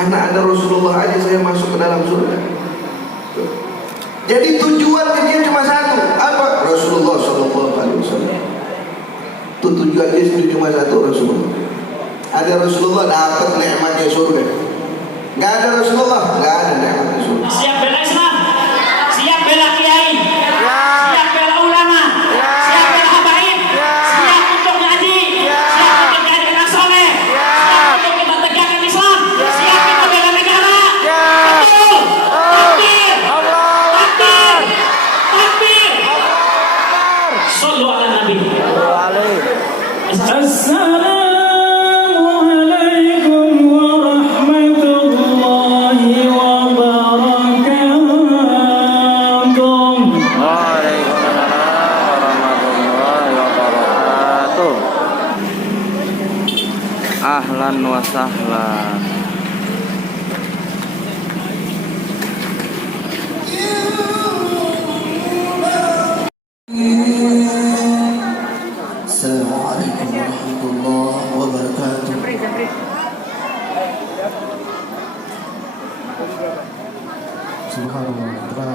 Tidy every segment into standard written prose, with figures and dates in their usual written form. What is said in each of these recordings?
Karena ada Rasulullah aja saya masuk ke dalam surga. Jadi tujuannya dia cuma satu, apa? Rasulullah Sallallahu Alaihi Wasallam. Itu tujuan dia cuma satu, Rasulullah. Ada Rasulullah dapat nikmatnya surga. Nggak ada Rasulullah, nggak ada nikmatnya surga. Siap bela Islam, siap bela kiai, siap bela ulama, siap bela habaib, siap untuk ngaji, siap untuk jadi anak soleh, siap untuk kita tegakkan Islam, siap kita bela negara. Betul. Takbir, takbir, takbir. Sallu ala Nabi. Ahlan wa sahlan. Assalamualaikum warahmatullahi wabarakatuh. Subhanallah.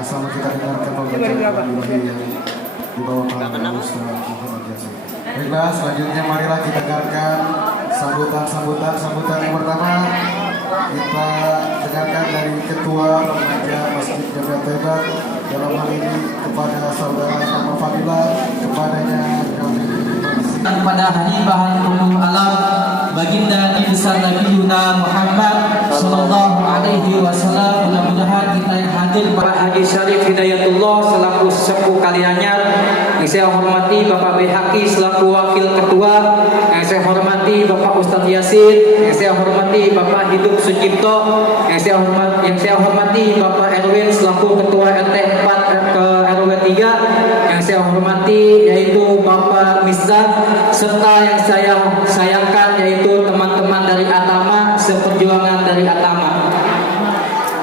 Sama kita dengarkan pembacaan ilahi yang dibawakan oleh Ustaz Muhammad Yasin. Baiklah, selanjutnya marilah kita dengarkan sambutan yang pertama. Kita dengarkan dari Ketua Remaja Masjid Jamiat Taibat, dalam hal ini kepada saudara Muhammad Fadila, kepadanya kami kepada hadibahan ulul alam baginda Nabi besar Nabi Yuna Muhammad sallallahu alaihi wasallam. Mudah-mudahan kita yang hadir para Haji Syarif Hidayatullah selaku sepuh Kalianyar, yang saya hormati Bapak Bihaki selaku wakil ketua, yang saya hormati Bapak Ustadz Yasin, yang saya hormati Bapak Hidup Sucipto, yang saya hormati Bapak Erwin selaku ketua RT 4 ke RW 3, yang saya hormati yaitu Bapak Misdaq, serta yang saya sayangkan yaitu teman-teman dari Atama, seperjuangan dari Atama.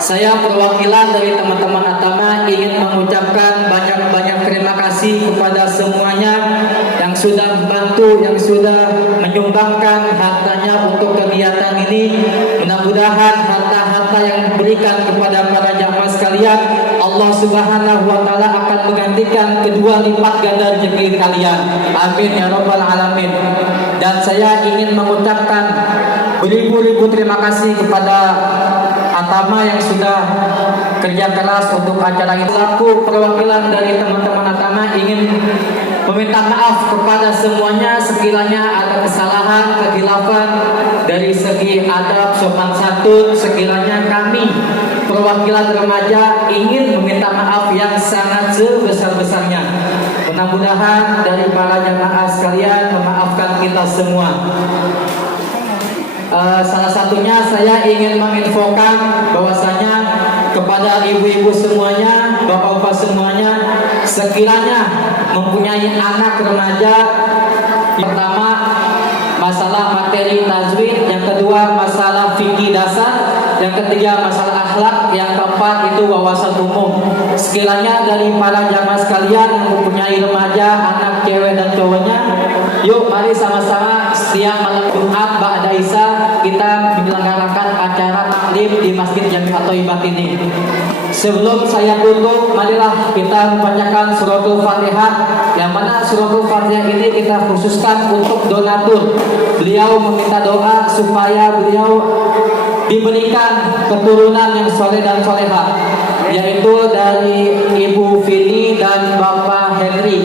Saya perwakilan dari teman-teman Atama ingin mengucapkan banyak-banyak terima kasih kepada semuanya yang sudah membantu, yang sudah menyumbangkan hartanya untuk kegiatan ini. Mudah-mudahan harta-harta yang diberikan kepada para jamaah sekalian, Allah Subhanahu wa taala akan menggantikan kedua lipat ganda rezeki kalian. Amin ya rabbal alamin. Dan saya ingin mengucapkan beribu-ribu terima kasih kepada Atama yang sudah kerja keras untuk acara ini. Selaku perwakilan dari teman-teman Atama ingin meminta maaf kepada semuanya sekiranya ada kesalahan, kekhilafan dari segi adab, sopan santun. Sekiranya kami perwakilan remaja ingin meminta maaf yang sangat sebesar-besarnya. Mudah-mudahan dari para jamaah sekalian memaafkan kita semua. Salah satunya saya ingin menginfokan bahwasanya kepada ibu-ibu semuanya, bapak-bapak semuanya, sekiranya mempunyai anak remaja, pertama masalah materi tajwid, yang kedua masalah fikih dasar, yang ketiga masalah akhlak, yang keempat itu wawasan umum. Sekiranya dari para jamaah sekalian yang mempunyai remaja, anak cewek dan cowoknya, yuk mari sama-sama setiap malam Jumat ba'da Isya kita menyelenggarakan acara taklim di Masjid Jamiat Taibat ini. Sebelum saya tutup, marilah kita membacakan suratul Fatihah, yang mana suratul Fatihah ini kita khususkan untuk donatur. Beliau meminta doa supaya beliau diberikan keturunan yang soleh dan soleha, yaitu dari Ibu Vini dan Bapak Henry.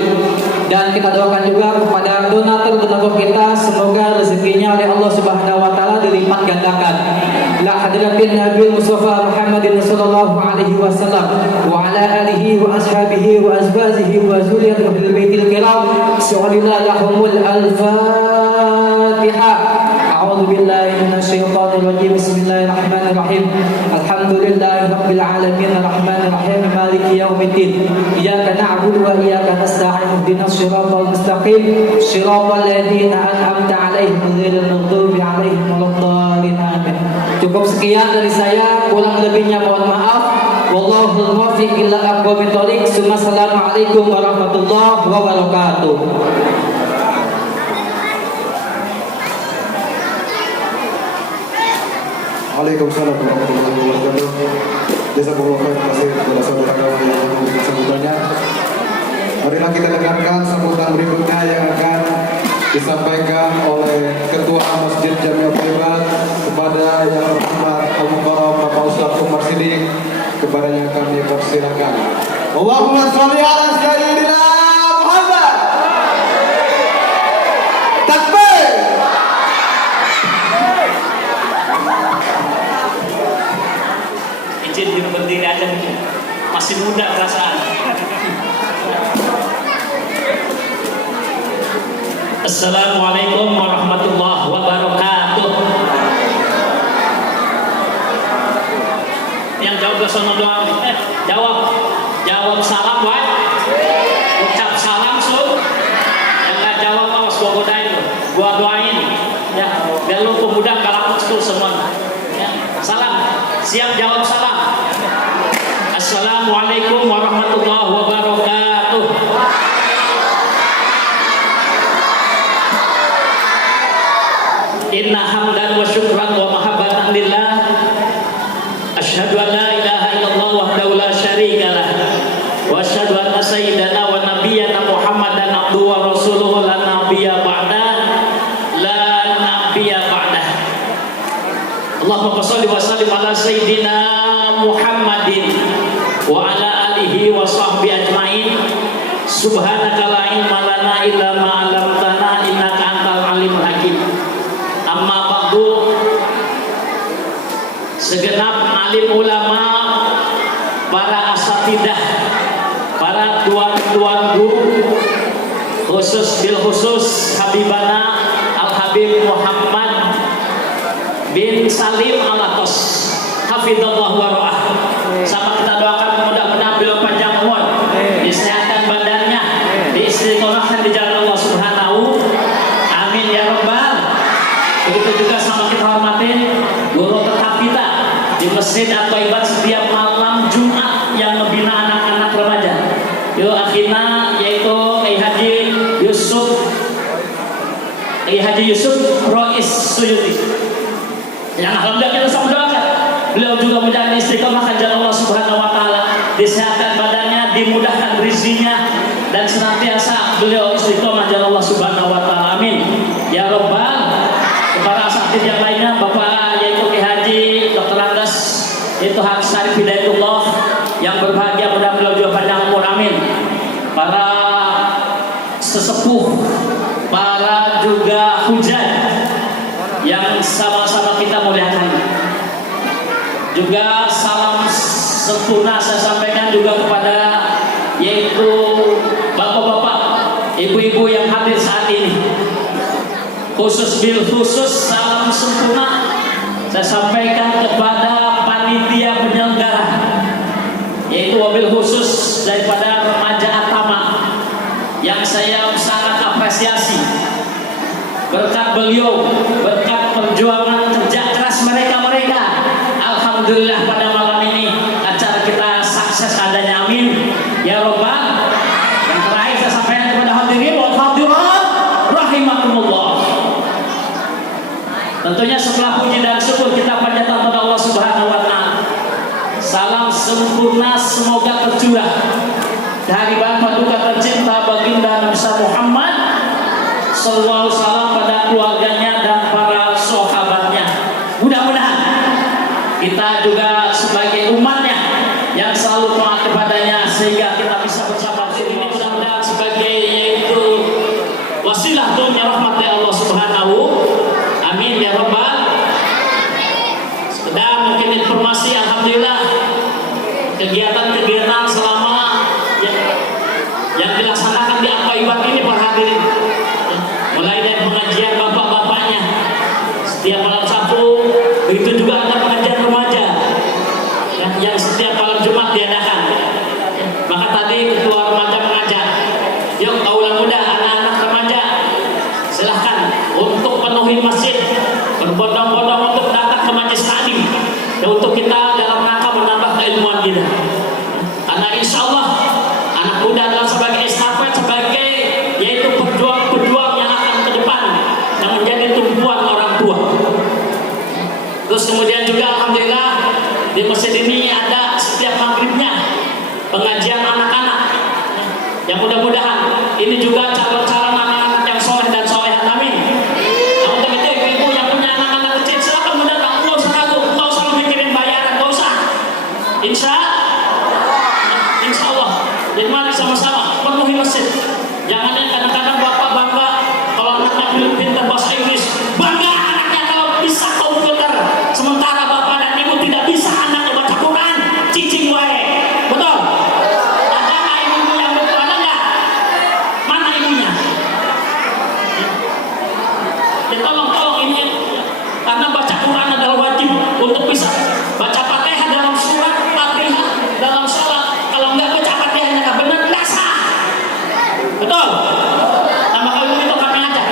Dan kita doakan juga kepada donatur-donatur kita, semoga rezekinya oleh Allah Subhanahu wa taala dilipat gandakan. La hadratin Nabi Mustafa Muhammadin sallallahu alaihi wasallam wa ala alihi wa ashabihi wa azwajihi wa zurriyyatihi fil baitil kiram. Sallallahu lahumul al-Fatihah. A'udzu billahi minasy syaithanir rajim. Bismillahirrahmanirrahim. Alhamdulillahi rabbil alamin arrahmanir rahim maliki yaumiddin. Iyyaka na'budu wa iyyaka nasta'in. Ihdinas siratal mustaqim. Shiratal ladzina an'amta 'alaihim ghairil maghdubi 'alaihim waladdallin. Amin. Cukup sekian dari saya, kurang lebihnya mohon maaf. Wallahul muwaffiq ila aqwamit thoriq. Assalamualaikum warahmatullahi wabarakatuh. Waalaikumsalam warahmatullahi wabarakatuh. Jazakumullah khair kasih kepada saudara kami yang memberikan sambutannya. Marilah kita dengarkan sambutan berikutnya yang akan disampaikan oleh Ketua Masjid Jamiah Thaibat kepada Yang Terhormat Al-Mukarram Bapak Ustadz Umar Sidik. Kepadanya kami persilakan. Allahumma sholli ala sayyidina Muhammad. Takbir. Izin diri berdiri aja nih. Masih muda perasaan. Assalamualaikum warahmatullahi wabarakatuh. Yang jawab bersama doa, jawab salam, wah. Ucap salam, sun. Yang nggak jawab awas gua godain, gua doain. Ya, biar lu pemuda kalau aku semua. Ya, salam, siap jawab salam. Assalamualaikum warahmatullahi wabarakatuh. Inna hamdan wa syukran wa mahabbatan lillah. Asyhadu an la ilaha illallah wahdahu la syarika lah. Wa asyhadu anna sayyidana wa nabiyyana Muhammadan abduhu wa rasuluhu la nabiyya ba'da. La nabiyya ba'da. Allahumma shalli wa sallim ala sayyidina Muhammadin wa ala alihi wa sahbihi ajmain. Subhanaka la ilma lana illa ma 'allamtana innaka antal alimul hakim. Amma ba'du, segenap alim ulama, para asatidah, para tuan-tuan guru, khusus bil khusus Habibana Al-Habib Muhammad bin Salim Al-Atos, hafidhallahu wa ra'ah. Sama kita doakan mudah-mudahan beliau panjang umur, disehatkan badannya, diistiqomahkan di jalan Allah Subhanahu. Amin ya rabbal. Begitu juga sama kita hormatin guru tetap kita di Masjid At-Thaibat setiap malam Jumat yang membina anak-anak remaja. Yo akhirnya yaitu Haji Yusuf Rois Suyuti. Yang alhamdulillah kita sama doakan. Beliau juga mudah istiqomahkan jalan Allah Subhanahu wa taala, disehatkan badannya, dimudahkan rezekinya, dan senantiasa beliau istiqomah jalan Allah Subhanahu wa taala. Amin. Ya rabbal. Para asatidz yang lainnya, Bapak yaitu Ki Haji Dr. Andes, itu Hak Syarif Hidayatullah yang berbahagia, mudah-mudahan beliau juga panjang umur, amin. Para sesepuh, para juga hujan yang sama-sama kita muliakan. Juga salam sempurna saya sampaikan juga kepada yaitu bapak-bapak, ibu-ibu yang hadir saat ini. Khusus bil khusus salam sempurna saya sampaikan kepada panitia penyelenggara, yaitu wabil khusus daripada remaja Atama yang saya sangat apresiasi berkat beliau, berkat perjuangan kerja keras mereka. Alhamdulillah pada malam ini acara kita sukses adanya, amin ya rabbal. Yang terakhir saya sampaikan kepada hadirin wal hadirat rahimakumullah. Tentunya setelah puji dan syukur kita panjatkan kepada Allah Subhanahu wa taala. Salam sempurna semoga tercurah dari Bapak Duka tercinta baginda Nabi Muhammad sallallahu alaihi wasallam pada keluarganya dan para sahabatnya. Mudah-mudahan kita juga sebagai umatnya yang selalu taat kepadanya sehingga kita bisa bersama di sini, mudah-mudahan sebagai yaitu wasilah dunia rahmat Allah Subhanahu. Amin ya rabbal. Dan mungkin informasi, alhamdulillah kegiatan-kegiatan selama yang dilaksanakan di At-Thaibat ini para hadirin, mulai dari pengajian bapak-bapaknya setiap malam Sabtu, begitu juga ada pengajian remaja yang setiap malam Jumat diadakan. Maka tadi ketua remaja mengajak, yuk kaulah muda, anak-anak remaja, silahkan untuk penuhi masjid, berbondong-bondong untuk datang ke majelis taklim, dan untuk kita dalam rangka menambah keilmuan kita. Karena insya Allah anak muda adalah sebagai estafet, sebagai yaitu pejuang yang akan ke depan dan menjadi tumpuan orang tua. Terus kemudian juga alhamdulillah di masjid ini ada setiap maghribnya pengajian anak-anak. Yang mudah-mudahan ini juga calon-calon anak-anak yang soleh dan solehat amin. Nah, untuk itu ibu-ibu yang punya anak-anak kecil silakan mendatang, nggak usah ragu, nggak usah mikirin bayaran, nggak usah. Insya Allah. Jadi mari sama-sama penuhi masjid. Jangan yang kadang-kadang bapak bangga kalau anaknya pintar bahasa Inggris, bangga anaknya kalau bisa komputer, sementara bapak dan ibu tidak bisa anaknya baca Quran, cicing wae. Betul? Ada nggak ibu yang betul? Ada nggak? Mana ibunya? Ya tolong ini, karena baca Quran adalah wajib untuk bisa baca Fatihah dalam surat Fatihah dalam sholat. Kalau nggak baca Fatihahnya nggak benar, nggak sah. Betul? Nah, maka itu kami ajak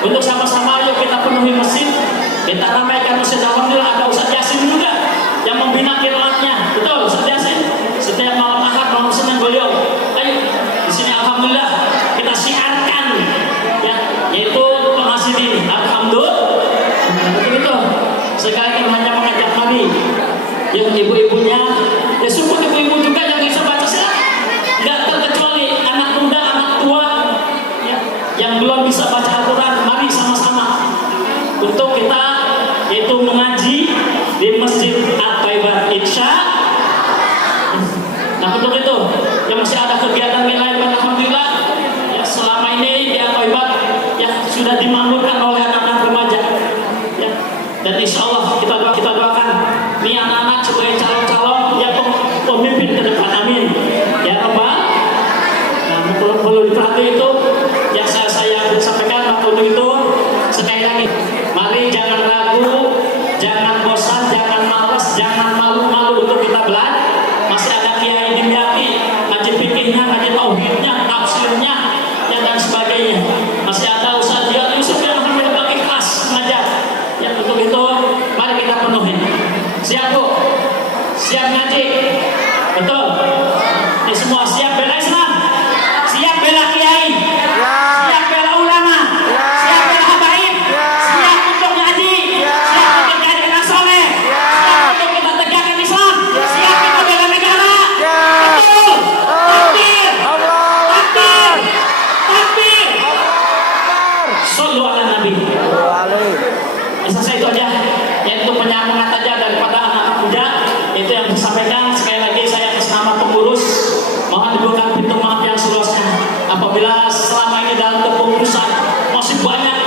untuk sama-sama yuk kita penuhi masjid, kita ramaikan masjid. Alhamdulillah ada Ustaz Yasin juga yang membina qiraatnya. Betul, Ustaz Yasin. Setiap malam Ahad, malam Senin beliau. Ayo di sini alhamdulillah kita syiarkan ya, yaitu penghasilan ini. Alhamdulillah. Begitu. Sekali kami hanya mengajak kami yang ibu-ibunya, ya support ibu-ibu juga yang bisa baca silakan. Nggak terkecuali anak muda, anak tua ya, yang belum bisa baca Al-Quran, mari sama-sama untuk kita yaitu mengaji di Masjid At-Thaibah Insya. Nah untuk itu yang masih ada kegiatan lain, alhamdulillah ya, selama ini di At-Thaibah ya sudah dimakmurkan oleh anak-anak remaja ya. Dan insya Allah kita doakan nih anak-anak sebagai calon-calon ya pemimpin ke depan, amin ya Rabbal. Nah perlu diperhati itu yang saya sampaikan. Waktu itu sekali lagi, mari jangan ragu, jangan bosan, jangan malas, jangan malu-malu untuk kita belajar. Masih ada kiai dimyati, ngaji fikihnya, ngaji tauhidnya, tafsirnya ya, dan sebagainya. Masih ada Ustaz Yusuf yang alhamdulillah ikhlas mengajar ya. Untuk itu mari kita penuhi. Siap Bu? Siap ngaji? Betul? Ini semua siap bela Islam? Siap bela kiai? Siap bela ulama? Siap bela habaib? Siap untuk ngaji? Siap untuk jadi anak soleh? Siap untuk kita tegakkan Islam? Siap kita bela negara? Betul? Takbir! Takbir! Takbir! Sallu ala Nabi. Selesai itu aja, yaitu penyemangat aja daripada anak-anak muda. Itu yang disampaikan. Sekali lagi saya atas nama pengurus mohon dibuka pintu maaf yang seluasnya. Apabila selama ini dalam kepengurusan masih banyak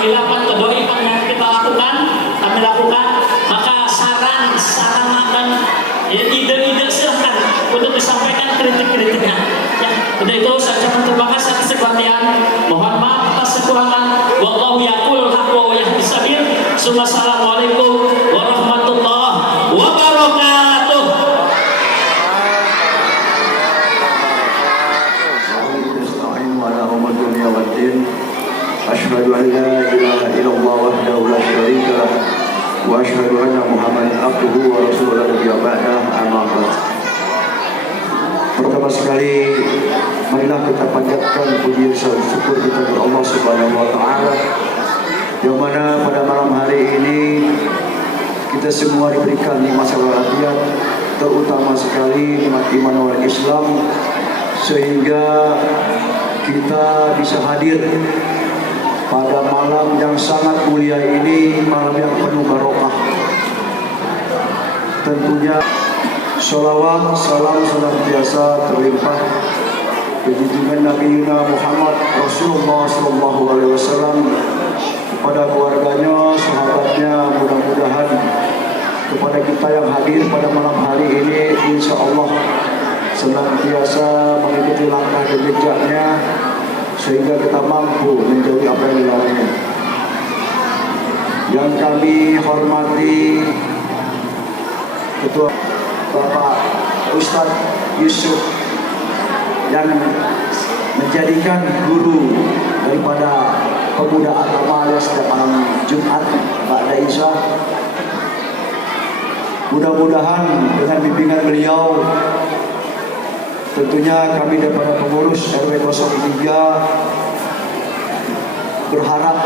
kehilapan, kedoifan yang kita lakukan, kami lakukan, maka saran dan ide-ide silahkan untuk disampaikan kritik-kritiknya ya. Untuk itu saya terima kasih atas perhatian, mohon maaf atas kekurangan. Wallahu yaqulul haqqa wa yahdis sabil. Assalamualaikum warahmatullahi wabarakatuh. Asyhadu an la ilaha illallah wahdahu la syarika lah wa asyhadu anna Muhammadan abduhu wa rasuluhu nabiyya ba'da, amma ba'd. Pertama sekali marilah kita panjatkan puji syukur kita kepada Allah Subhanahu wa taala, yang mana pada malam hari ini kita semua diberikan nikmat walafiat, terutama sekali nikmat iman wal Islam, sehingga kita bisa hadir pada malam yang sangat mulia ini, malam yang penuh barokah. Tentunya sholawat, salam senantiasa terlimpah bagi junjungan Nabi Muhammad Rasulullah SAW, kepada keluarganya, sahabatnya. Mudah-mudahan kepada kita yang hadir pada malam hari ini, insya Allah senantiasa mengikuti langkah dan jejaknya, sehingga kita mampu menjauhi apa yang dilarangnya. Yang kami hormati Ketua Bapak Ustadz Yusuf, yang menjadikan guru daripada pemuda agama yang setiap malam Jumat Ba'da Isya. Mudah-mudahan dengan bimbingan beliau, tentunya kami daripada pengurus RW 03 berharap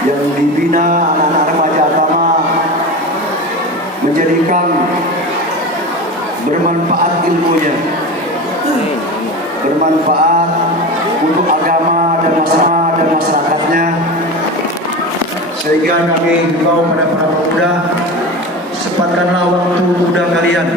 yang dibina anak-anak remaja agama menjadikan bermanfaat ilmunya, bermanfaat untuk agama dan masyarakatnya, sehingga kami himbau pada para pemuda, sempatkanlah waktu muda kalian.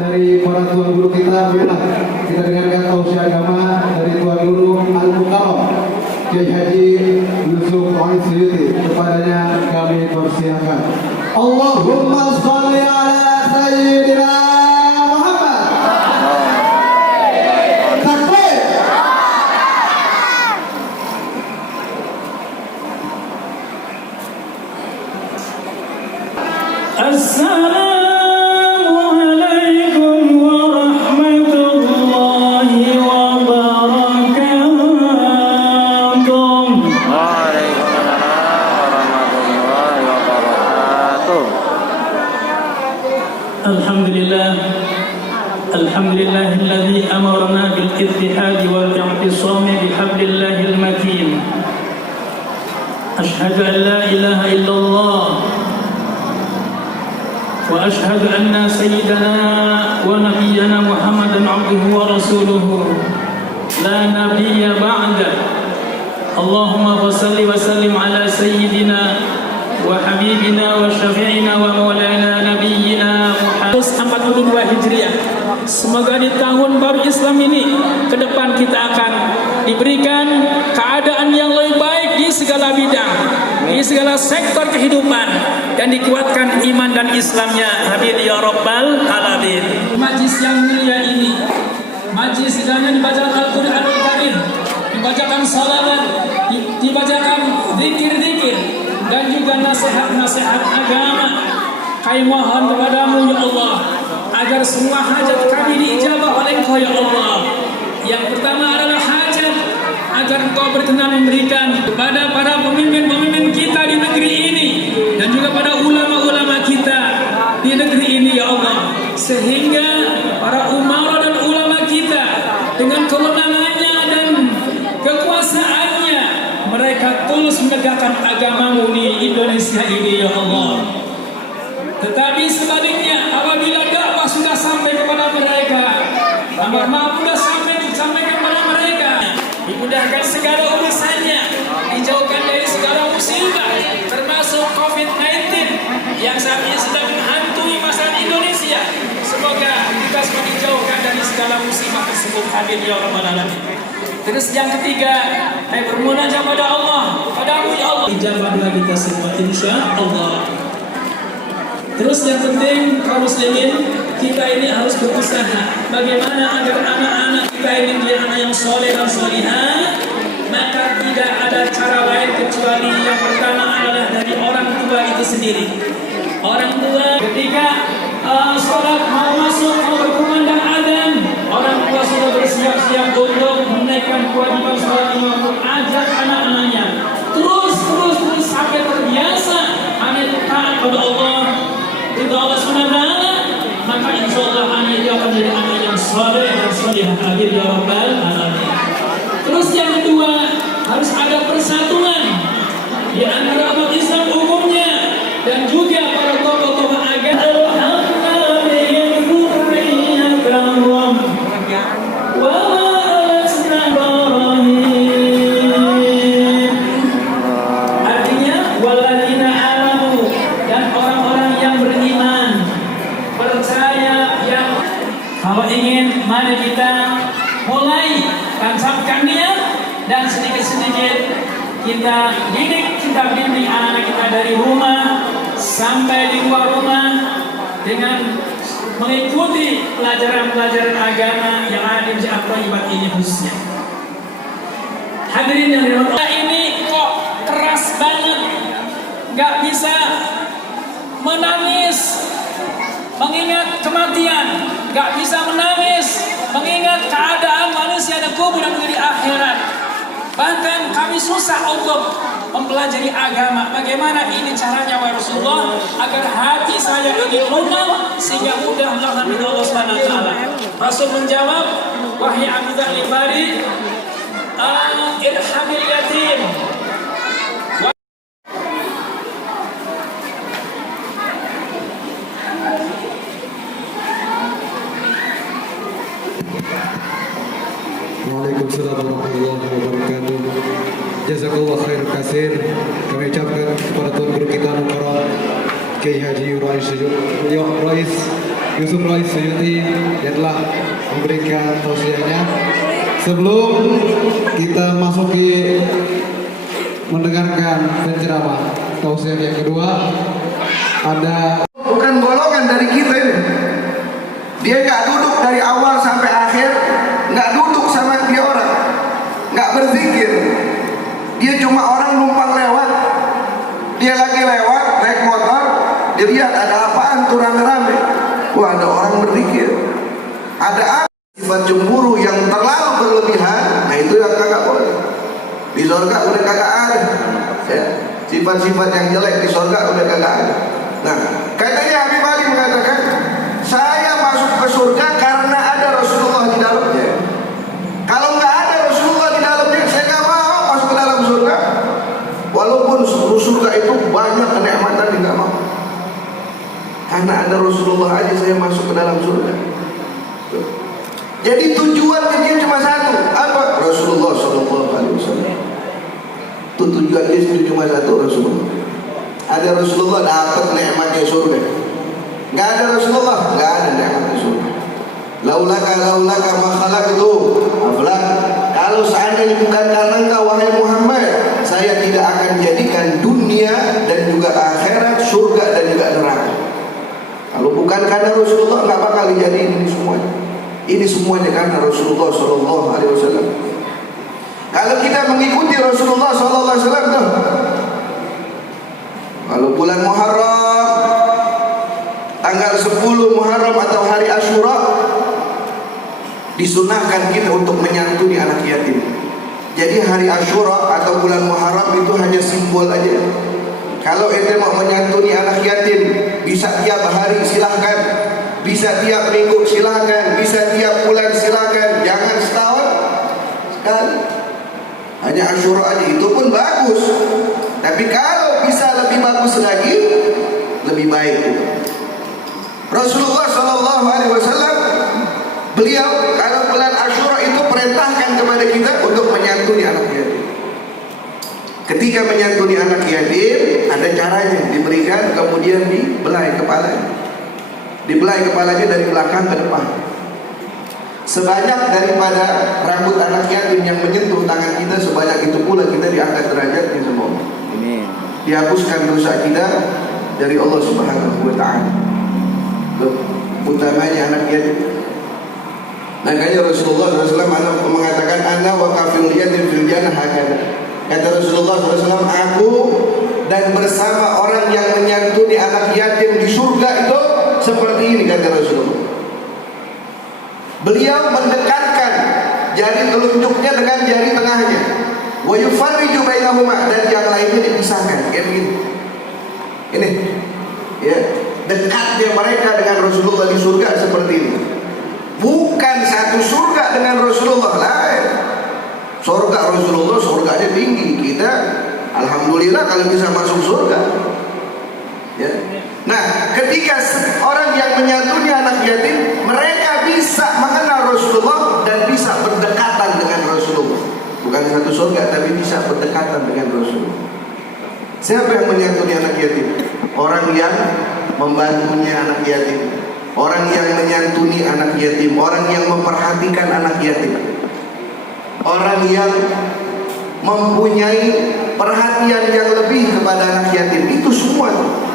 Dari para tuan guru kita, kita dengarkan tausiah agama dari tuan guru Al-Mukarram Kiai Haji Yusuf Wahid Suyuti. Kepadanya kami persilakan. Allahumma sholli ala sayyidina Muhammad. Takbir. Assalamualaikum warahmatullahi wabarakatuh. Waalaikumsalam warahmatullahi wabarakatuh. Alhamdulillah. Alhamdulillahilladzi amarna bil ittihadi wal i'tisami bihablillahil matin. Ashhadu an la ilaha illallah وأشهد أن سيدنا ونبينا محمدا عبده ورسوله لا نبي بعده اللهم صل وسلم على سيدنا وحبيبنا وشفيعنا ومولانا نبينا محمد 42 Hijriah. Semoga di tahun baru Islam ini ke depan kita akan diberikan keadaan yang lebih baik di segala bidang, di segala sektor kehidupan, dan dikuatkan iman dan Islamnya. Amin ya rabbal alamin. Majlis yang mulia ini, majlis sedangnya dibacakan Al-Quranul Karim, dibacakan salawat, dibacakan zikir-zikir, dan juga nasihat-nasihat agama. Kami mohon kepadamu ya Allah, agar semua hajat kami diijabah oleh Engkau ya Allah. Yang pertama adalah hajat agar Engkau berkenan memberikan kepada para pemimpin-pemimpin kita di negeri ini, dan juga pada ulama-ulama kita di negeri ini ya Allah, sehingga para umara dan ulama kita dengan kewenangannya dan kekuasaannya mereka tulus menegakkan agamamu di Indonesia ini ya Allah. Tetapi sebaliknya, apabila dakwah sudah sampai kepada mereka, amar ma'ruf sudah sampai kepada mereka, dimudahkan segala urusannya, dijauhkan dari segala musibah, termasuk yang saat ini sedang menghantui masyarakat Indonesia. Semoga kita semua dijauhkan dari segala musibah tersebut. Amin ya rabbal alamin. Terus yang ketiga, bermunajat pada Allah, padamu ya Allah. Ijabahlah kita semua insya Allah. Terus yang penting kaum muslimin, kita ini harus berusaha bagaimana agar anak-anak kita ini menjadi anak yang soleh dan solihah. Maka tidak ada cara lain kecuali yang pertama adalah dari orang tua itu sendiri. Orang tua ketika sholat mau masuk, mau berkumandang adzan, orang tua sudah bersiap-siap untuk menaikkan kewajiban sholat lima waktu, ajak anak-anaknya terus sampai terbiasa anak taat pada Allah, ridha Allah SWT, maka insya Allah anak itu akan menjadi anak yang saleh dan salihah. Amin ya rabbal alamin. Terus yang kedua, harus ada persatuan di antara umat Islam umumnya dan juga para tokoh-tokoh agama. Artinya waladina alamu, dan orang-orang yang beriman percaya yang kalau ingin mari kita mulai tancapkan dia dan sedikit-sedikit kita didik, kita bimbing anak-anak kita dari rumah sampai di luar rumah dengan mengikuti pelajaran-pelajaran agama yang ada di Al-Quran ini khususnya. Hadirin yang dirahmati Allah, ini kok keras banget, nggak bisa menangis mengingat kematian, nggak bisa menangis mengingat keadaan manusia dan kubur dan di akhirat. Bahkan kami susah untuk mempelajari agama. Bagaimana ini caranya wahai Rasulullah agar hati saya ini lunak sehingga mudah melakukan ridha Allah Subhanahu wa taala. Rasul menjawab, wahai Abu Dzar Al-Ghifari, irhamil yatim. Waalaikumsalam warahmatullahi wabarakatuh. Jazakallah khair kasir. Kami ucapkan kepada Tuan Guru kita Mukarram Kiai Haji Rais Yusuf Rais Suyuti yang telah memberikan tausiahnya. Sebelum kita masuki mendengarkan penceramah tausiah yang kedua, ada Bukan golongan dari kita ini. Dia nggak duduk dari awal sampai akhir, nggak duduk sama dia orang, nggak berzikir. Dia cuma orang numpang lewat. Dia lagi lewat naik motor, dia lihat ada apaan tuh rame-rame. Wah, ada orang berzikir. Ada sifat cemburu yang terlalu berlebihan. Nah itu yang kagak boleh. Di surga udah kagak ada. Ya. Sifat-sifat yang jelek di surga udah kagak ada. Nah, katanya Habib Ali mengatakan, saya masuk ke surga karena ada Rasulullah di dalamnya. Kalau nggak ada Rasulullah di dalamnya, saya nggak mau masuk ke dalam surga. Walaupun surga itu banyak kenikmatan, nggak mau. Karena ada Rasulullah aja saya masuk ke dalam surga. Jadi tujuannya dia cuma satu, apa? Rasulullah Sallallahu Alaihi Wasallam. Itu tujuan dia cuma satu, Rasulullah. Ada Rasulullah dapat nikmatnya surga. Nggak ada Rasulullah, nggak ada nikmatnya surga. Laulaka ma khalaqtu aflak. Kalau seandainya bukan karena engkau wahai Muhammad, saya tidak akan jadikan dunia dan juga akhirat, surga dan juga neraka. Kalau bukan karena Rasulullah, nggak bakal dijadiin ini semuanya. Ini semuanya karena Rasulullah Sallallahu Alaihi Wasallam. Kalau kita mengikuti Rasulullah Sallallahu Alaihi Wasallam tuh, kalau bulan Muharram, tanggal 10 Muharram atau hari Asyura, disunahkan kita untuk menyantuni anak yatim. Jadi hari Asyura atau bulan Muharram itu hanya simbol aja. Kalau ente mau menyantuni anak yatim, bisa tiap hari silahkan, bisa tiap minggu silahkan, bisa tiap bulan silahkan. Jangan setahun sekali. Hanya Asyura aja, itu pun bagus. Tapi kalau bisa lebih bagus lagi, lebih baik. Rasulullah Sallallahu Alaihi Wasallam, beliau kalau bulan Asyura itu perintahkan kepada kita untuk menyantuni anak yatim. Ketika menyantuni anak yatim, Ada caranya, diberikan kemudian dibelai kepalanya. Dibelai kepalanya dari belakang ke depan. Sebanyak daripada rambut anak yatim yang menyentuh tangan kita, sebanyak itu pula kita diangkat derajatnya sama Allah. Amin. Dihapuskan dosa kita dari Allah Subhanahu wa taala. Utamanya anak yatim. Makanya Rasulullah SAW mengatakan ana wa kafil yatim fil jannah hakana. Kata Rasulullah SAW, aku dan bersama orang yang menyantuni anak yatim di surga itu seperti ini, kata Rasulullah. Beliau mendekatkan jari telunjuknya dengan jari tengahnya. Wa yufarriju bainahuma, dan yang lainnya dipisahkan. Kayak begini. Ini. Ya, dekatnya mereka dengan Rasulullah di surga seperti ini. Bukan satu surga dengan Rasulullah lain. Surga Rasulullah, surganya tinggi. Kita alhamdulillah kalau bisa masuk surga. Ya. Nah, ketika orang yang menyantuni anak yatim, mereka bisa mengenal Rasulullah dan bisa berdekatan dengan Rasulullah. Bukan satu surga, tapi bisa berdekatan dengan Rasulullah. Siapa yang menyantuni anak yatim? Orang yang membantunya anak yatim, orang yang menyantuni anak yatim, orang yang memperhatikan anak yatim, orang yang mempunyai perhatian yang lebih kepada anak yatim. Itu semua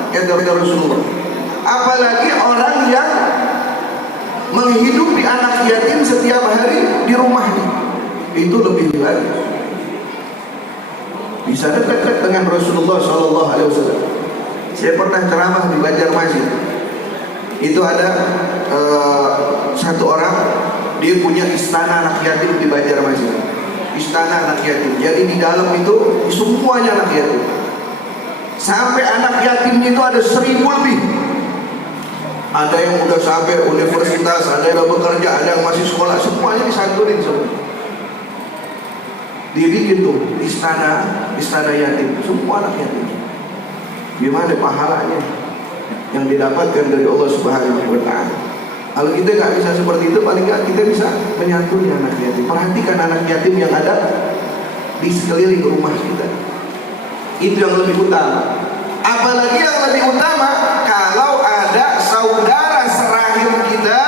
kata Rasulullah. Apalagi orang yang menghidupi anak yatim setiap hari di rumahnya, itu lebih lagi. Bisa dekat dengan Rasulullah SAW. Saya pernah ceramah di Banjarmasin. Itu ada satu orang, dia punya istana anak yatim di Banjarmasin. Istana anak yatim. Jadi di dalam itu semuanya anak yatim. Sampai anak yatimnya itu ada 1000 lebih. Ada yang udah sampai universitas, ada yang udah bekerja, ada yang masih sekolah, semuanya disantunin semua. Dibikin tuh istana yatim, semua anak yatim. Gimana pahalanya yang didapatkan dari Allah Subhanahu wa taala? Kalau kita nggak bisa seperti itu, paling nggak kita bisa menyantuni anak yatim. Perhatikan anak yatim yang ada di sekeliling rumah kita. Itu yang lebih utama. Apalagi yang lebih utama kalau ada saudara serahim kita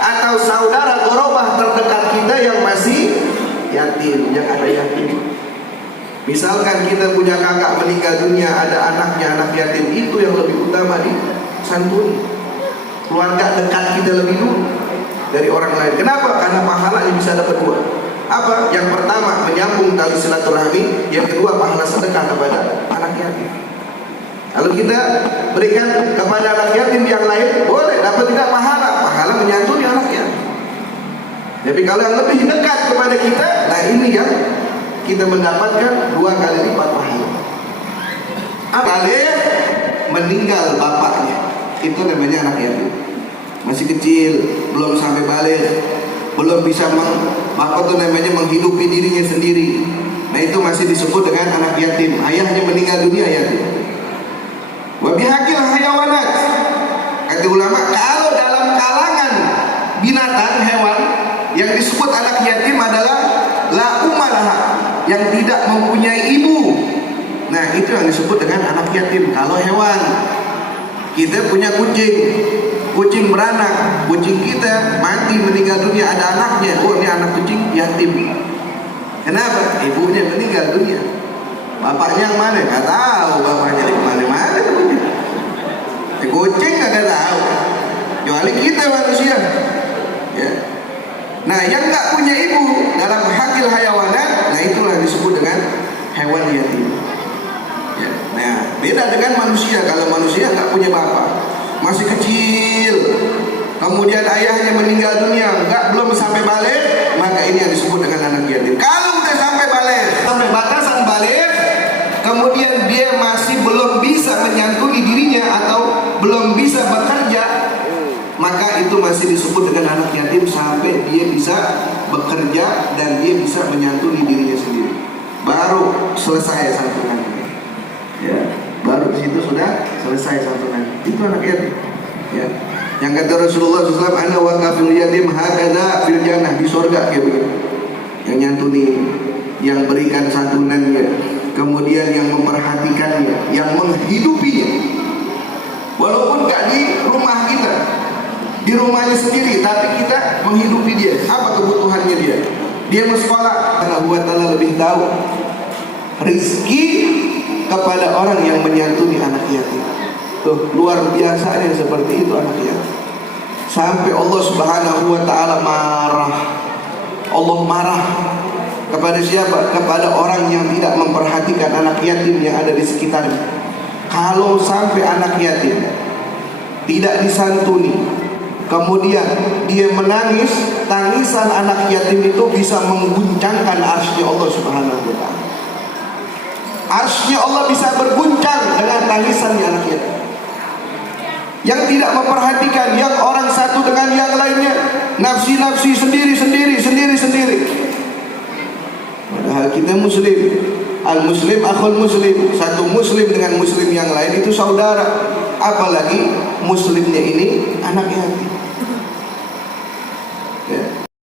atau saudara gorobah terdekat kita yang masih yatim, yang ada yatim. Misalkan kita punya kakak meninggal dunia, ada anaknya anak yatim, itu yang lebih utama disantuni. Keluarga dekat kita lebih dulu dari orang lain. Kenapa? Karena pahalanya bisa dapat 2. Apa? Yang pertama menyambung tali silaturahmi, yang kedua pahala sedekah kepada anak yatim. Kalau kita berikan kepada anak yatim yang lain, boleh dapat tidak pahala menyantuni anak yatim. Tapi kalau yang lebih dekat kepada kita, nah ini yang kita mendapatkan 2 kali lipat pahala. Balik meninggal bapaknya, itu namanya anak yatim. Masih kecil, belum sampai balik, belum bisa bapak itu namanya menghidupi dirinya sendiri. Nah itu masih disebut dengan anak yatim. Ayahnya meninggal dunia yatim. Wa bihaqil hayawanat. Kata ulama, kalau dalam kalangan binatang hewan yang disebut anak yatim adalah la umalaha, yang tidak mempunyai ibu. Nah itu yang disebut dengan anak yatim. Kalau hewan, kita punya kucing beranak, kucing kita mati meninggal dunia, ada anaknya, oh ini anak kucing yatim. Kenapa? Ibunya meninggal dunia. Bapaknya yang mana? Gak tahu bapaknya di mana-mana. Kucing gak tahu. Kecuali kita manusia. Ya. Nah yang gak punya ibu dalam hakil hayawanat, nah itulah disebut dengan hewan yatim. Ya. Nah beda dengan manusia. Kalau manusia gak punya bapak, masih kecil, kemudian ayahnya meninggal dunia, belum sampai balik, maka ini yang disebut dengan anak yatim. Kalau udah sampai balik, sampai batasan balik, kemudian dia masih belum bisa menyantuni dirinya atau belum bisa bekerja, maka itu masih disebut dengan anak yatim sampai dia bisa bekerja dan dia bisa menyantuni dirinya sendiri. Baru selesai santunan. Ya. Baru di situ sudah selesai santunan. Itu anak yatim. Ya. Yang kata Rasulullah SAW, ana wa kafil yatim hakadha fil jannah, di surga kayak begitu. Yang nyantuni, yang berikan santunannya, kemudian yang memperhatikannya, yang menghidupinya. Walaupun gak di rumah kita, di rumahnya sendiri, tapi kita menghidupi dia. Apa kebutuhannya dia? Dia mau sekolah, karena Allah Ta'ala lebih tahu rizki kepada orang yang menyantuni anak yatim. Tuh, luar biasa yang seperti itu anak yatim. Sampai Allah Subhanahu wa Ta'ala marah. Allah marah kepada siapa? Kepada orang yang tidak memperhatikan anak yatim yang ada di sekitarnya. Kalau sampai anak yatim tidak disantuni, kemudian dia menangis, tangisan anak yatim itu bisa mengguncangkan arsy Allah Subhanahu wa Ta'ala. Arsy Allah bisa berguncang dengan tangisannya anak yatim. Yang tidak memperhatikan yang orang satu dengan yang lainnya, nafsi-nafsi sendiri. Padahal kita muslim. Al-muslim akhul muslim. Satu muslim dengan muslim yang lain itu saudara. Apalagi muslimnya ini anak